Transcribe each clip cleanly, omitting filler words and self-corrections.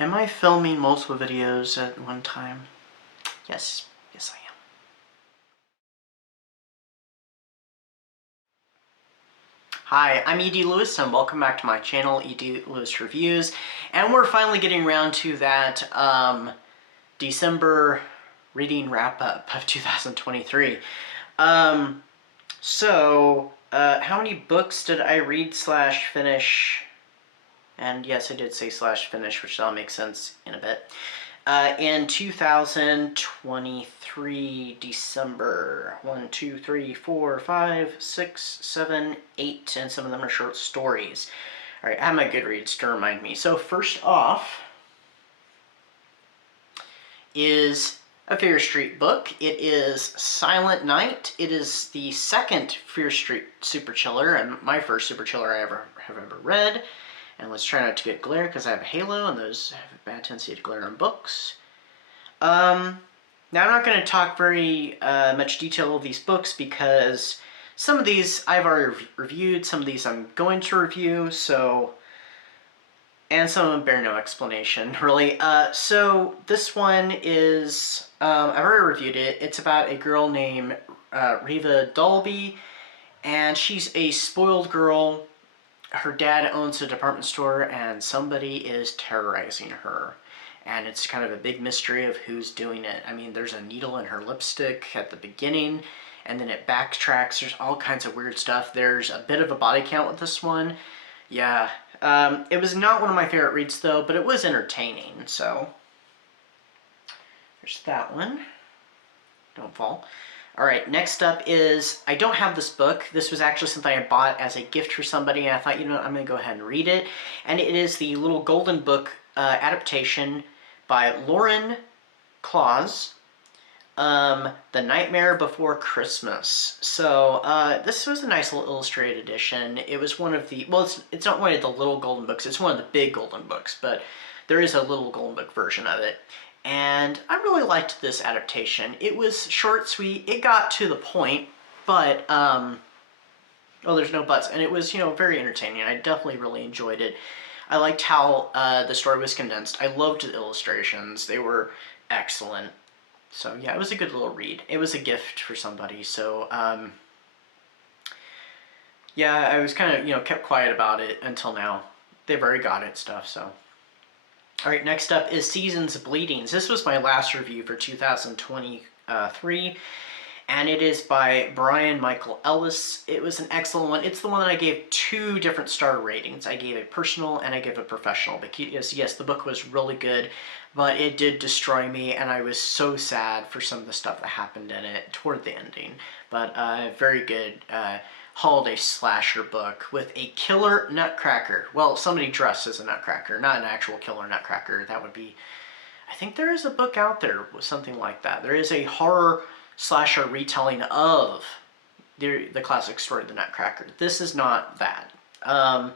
Am I filming multiple videos at one time? Yes. Yes, I am. Hi, I'm E.D. Lewis, and welcome back to my channel, E.D. Lewis Reviews. And we're finally getting around to that December reading wrap-up of 2023. How many books did I read / finish? And yes, I did say / finish, which that'll make sense in a bit. In 2023 December. 1, 2, 3, 4, 5, 6, 7, 8, and some of them are short stories. All right, I have my Goodreads to remind me. So first off is a Fear Street book. It is Silent Night. It is the second Fear Street super chiller, and my first super chiller I have ever read. And let's try not to get glare because I have a halo, and those have a bad tendency to glare on books. Now I'm not going to talk very much detail of these books because some of these I've already reviewed, some of these I'm going to review, and some of them bear no explanation, really. So this one is, I've already reviewed it. It's about a girl named Riva Dolby, and she's a spoiled girl. Her dad owns a department store, and somebody is terrorizing her. And it's kind of a big mystery of who's doing it. I mean, there's a needle in her lipstick at the beginning, and then it backtracks. There's all kinds of weird stuff. There's a bit of a body count with this one. Yeah. It was not one of my favorite reads, though, but it was entertaining, so there's that one. Don't fall. All right, next up is, I don't have this book. This was actually something I bought as a gift for somebody, and I thought, you know what, I'm going to go ahead and read it. And it is the Little Golden Book adaptation by Lauren Claus, The Nightmare Before Christmas. So this was a nice little illustrated edition. It was one of the, well, it's not one of the little golden books, it's one of the big golden books, but there is a little golden book version of it. And I really liked this adaptation. It was short, sweet, it got to the point, but, well, there's no buts, and it was, you know, very entertaining. I definitely really enjoyed it. I liked how the story was condensed. I loved the illustrations. They were excellent. So yeah, it was a good little read. It was a gift for somebody, so yeah, I was kind of, you know, kept quiet about it until now. They've already got it stuff, so. All right, next up is Seasons Bleedings. This was my last review for 2023, and it is by Brian Michael Ellis. It was an excellent one. It's the one that I gave 2 different star ratings. I gave a personal and I gave a professional, because yes, the book was really good, but it did destroy me, and I was so sad for some of the stuff that happened in it toward the ending. But very good holiday slasher book with a killer nutcracker. Well, somebody dressed as a nutcracker, not an actual killer nutcracker. That would be, I think there is a book out there with something like that. There is a horror slasher retelling of the classic story of the nutcracker. This is not that. And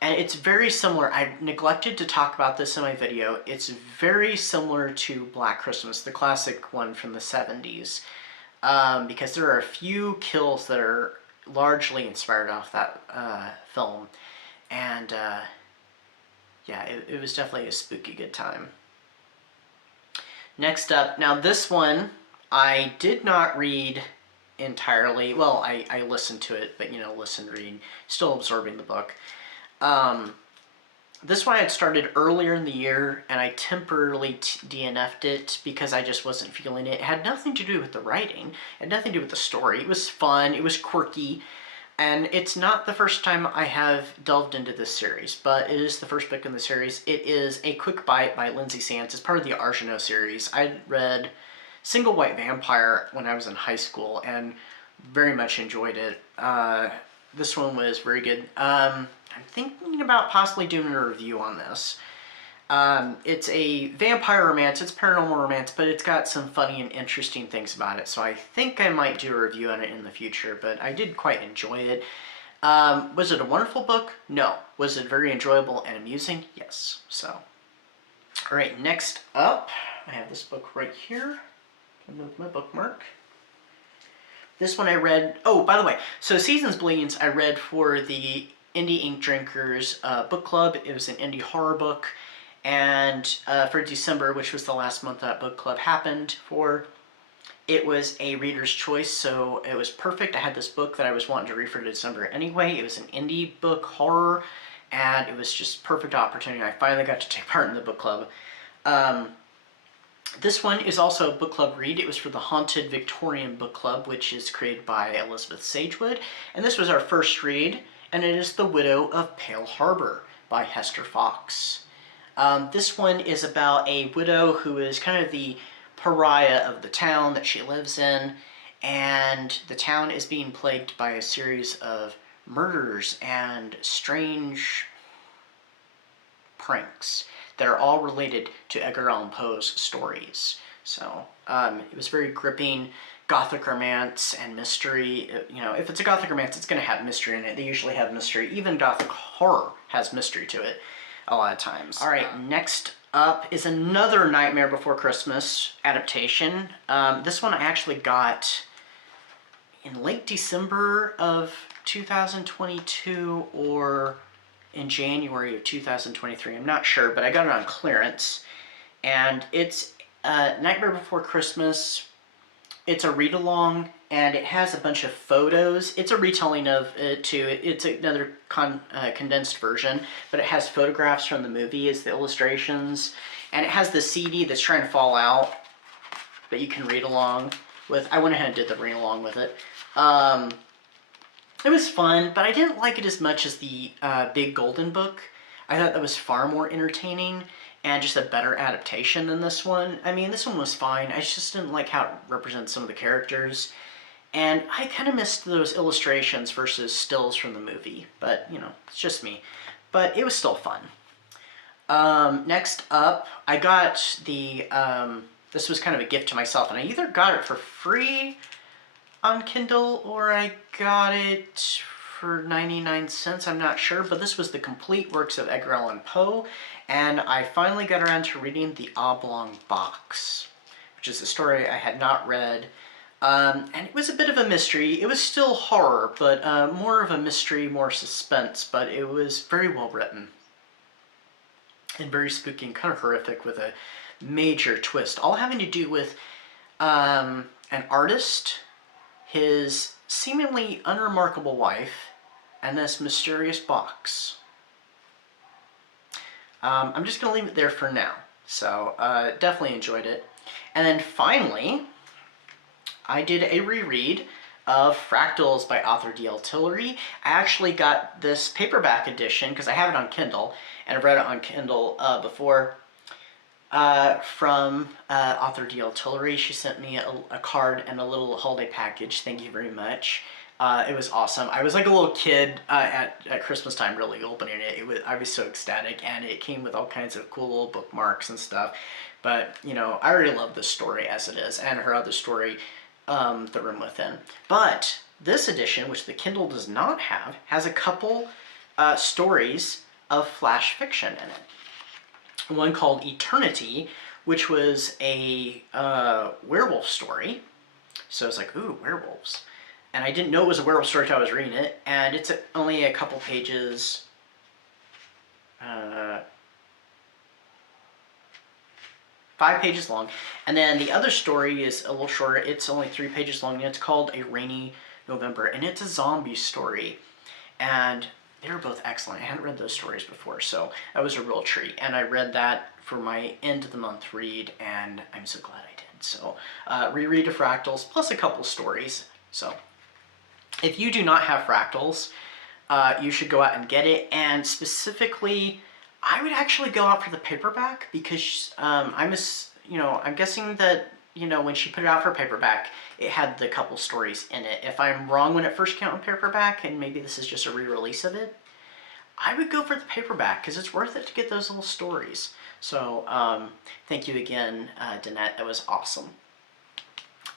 it's very similar. I neglected to talk about this in my video. It's very similar to Black Christmas, the classic one from the 70s, because there are a few kills that are largely inspired off that film, and yeah, it was definitely a spooky good time. Next up, now this one I did not read entirely. Well, I listened to it, but you know, listen, read, still absorbing the book. This one I had started earlier in the year, and I temporarily DNF'd it because I just wasn't feeling it. It had nothing to do with the writing. It had nothing to do with the story. It was fun. It was quirky. And it's not the first time I have delved into this series, but it is the first book in the series. It is A Quick Bite by Lindsay Sands. It's part of the Arsenault series. I read Single White Vampire when I was in high school and very much enjoyed it. This one was very good. I'm thinking about possibly doing a review on this. It's a vampire romance, it's paranormal romance, but it's got some funny and interesting things about it, so I think I might do a review on it in the future, but I did quite enjoy it. Was it a wonderful book? No. Was it very enjoyable and amusing? Yes. So, alright, next up, I have this book right here. Move my bookmark. This one I read, oh, by the way, so Seasons Bleedings I read for the Indie Ink Drinkers book club. It was an indie horror book, And for December, which was the last month that book club happened for, it was a reader's choice, so it was perfect. I had this book that I was wanting to read for December anyway. It was an indie book, horror, and it was just perfect opportunity. I finally got to take part in the book club. This one is also a book club read. It was for the Haunted Victorian Book Club, which is created by Elizabeth Sagewood. And this was our first read, and it is The Widow of Pale Harbor by Hester Fox. This one is about a widow who is kind of the pariah of the town that she lives in, and the town is being plagued by a series of murders and strange pranks that are all related to Edgar Allan Poe's stories. So it was very gripping Gothic romance and mystery. You know, if it's a Gothic romance, it's going to have mystery in it. They usually have mystery. Even Gothic horror has mystery to it a lot of times. All right, next up is another Nightmare Before Christmas adaptation. This one I actually got in late December of 2022 or in January of 2023. I'm not sure, but I got it on clearance. And it's Nightmare Before Christmas. It's a read-along, and it has a bunch of photos. It's a retelling of it too. It's another condensed version, but it has photographs from the movie as the illustrations, and it has the CD that's trying to fall out that you can read along with. I went ahead and did the read-along with it. It was fun, but I didn't like it as much as the Big Golden Book. I thought that was far more entertaining and just a better adaptation than this one. I mean, this one was fine. I just didn't like how it represents some of the characters. And I kind of missed those illustrations versus stills from the movie. But, you know, it's just me. But it was still fun. Next up, I got the... this was kind of a gift to myself, and I either got it for free on Kindle or I got it for 99 cents, I'm not sure, but this was the complete works of Edgar Allan Poe, and I finally got around to reading The Oblong Box, which is a story I had not read, and it was a bit of a mystery. It was still horror, but more of a mystery, more suspense, but it was very well written and very spooky and kind of horrific with a major twist, all having to do with an artist, his seemingly unremarkable wife, and this mysterious box. I'm just going to leave it there for now. So, definitely enjoyed it. And then finally, I did a reread of Fractals by author D.L. Tillery. I actually got this paperback edition, because I have it on Kindle, and I've read it on Kindle before, from author D.L. Tillery. She sent me a card and a little holiday package. Thank you very much. It was awesome. I was like a little kid at Christmas time really opening it. I was so ecstatic, and it came with all kinds of cool little bookmarks and stuff. But, you know, I already love this story as it is, and her other story, The Room Within. But this edition, which the Kindle does not have, has a couple stories of flash fiction in it. One called Eternity, which was a werewolf story. So I was like, ooh, werewolves. And I didn't know it was a werewolf story until I was reading it. And it's only a couple pages. 5 pages long. And then the other story is a little shorter. It's only 3 pages long, and it's called A Rainy November. And it's a zombie story. And they were both excellent. I hadn't read those stories before, so that was a real treat. And I read that for my end of the month read, and I'm so glad I did. So, reread of Fractals, plus a couple stories. So, if you do not have Fractals, you should go out and get it. And specifically, I would actually go out for the paperback, because I'm guessing that, you know, when she put it out for paperback, it had the couple stories in it. If I'm wrong when it first came out in paperback, and maybe this is just a re-release of it, I would go for the paperback, because it's worth it to get those little stories. So, thank you again, Danette. That was awesome.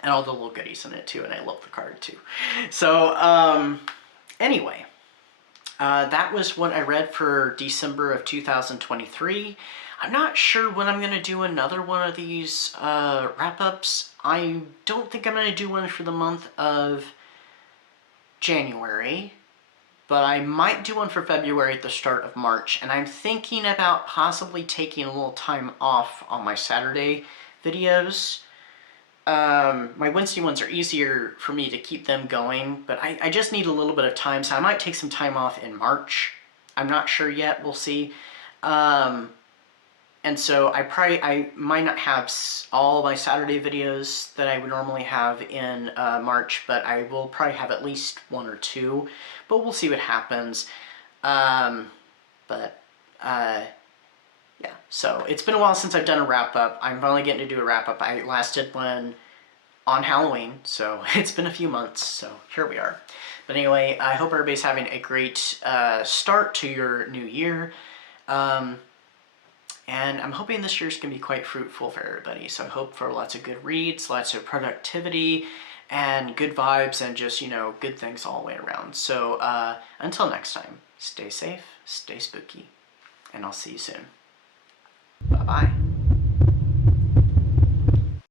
And all the little goodies in it, too, and I love the card, too. So, anyway, that was what I read for December of 2023. I'm not sure when I'm going to do another one of these wrap-ups. I don't think I'm going to do one for the month of January, but I might do one for February at the start of March, and I'm thinking about possibly taking a little time off on my Saturday videos. My Wednesday ones are easier for me to keep them going, but I just need a little bit of time, so I might take some time off in March. I'm not sure yet, we'll see. And so I might not have all my Saturday videos that I would normally have in March, but I will probably have at least one or two, but we'll see what happens. Yeah, so it's been a while since I've done a wrap-up. I'm finally getting to do a wrap-up. I last did one on Halloween, so it's been a few months, so here we are. But anyway, I hope everybody's having a great start to your new year. And I'm hoping this year's going to be quite fruitful for everybody. So I hope for lots of good reads, lots of productivity, and good vibes, and just, you know, good things all the way around. So until next time, stay safe, stay spooky, and I'll see you soon. Bye-bye.